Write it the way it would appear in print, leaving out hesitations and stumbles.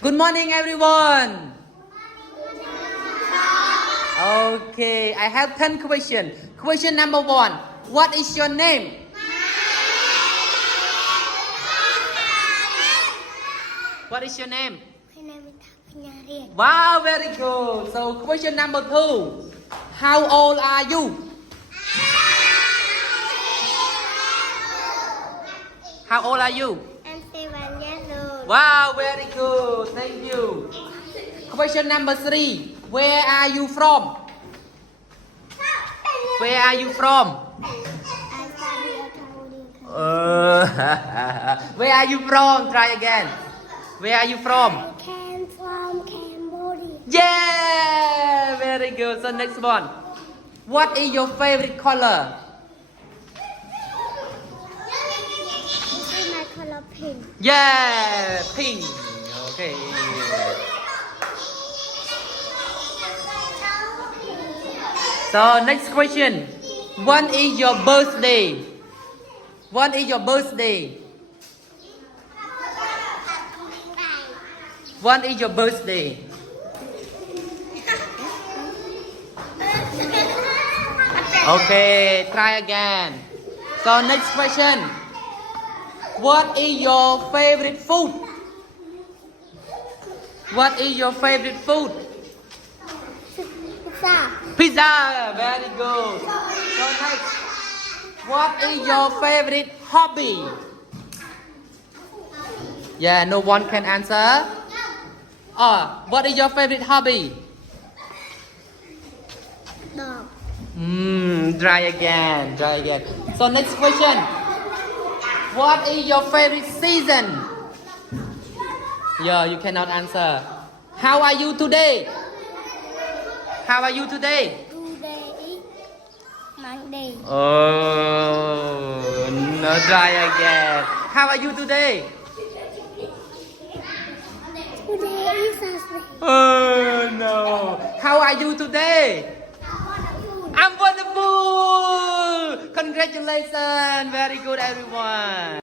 Good morning, everyone. Okay, I have 10 questions. Question number 1. What is your name? What is your name? My name is Thapinarian. Wow, very good. So, question number 2. How old are you? How old are you? I'm 7 years old. Wow, very good. Thank you. Question number 3. Where are you from? Where are you from? I study at Cambodia. Where are you from? Try again. Where are you from? I came from Cambodia. Yeah, very good. So next one. What is your favorite color? This is my color pink. Yeah, pink. Okay. So next question. When is your birthday? When is your birthday? When is your birthday? Okay, try again. So next question. What is your favorite food? What is your favorite food? Pizza. Pizza. Very good. So next. What is your favorite hobby? Yeah, no one can answer. What is your favorite hobby? Dog. Try again. Try again. So next question. What is your favorite season? Yeah, you cannot answer. How are you today? How are you today? Today is Monday. Oh, no, try again. How are you today? Today is Thursday. Oh, no. How are you today? Wonderful. I'm wonderful. Congratulations. Very good, everyone.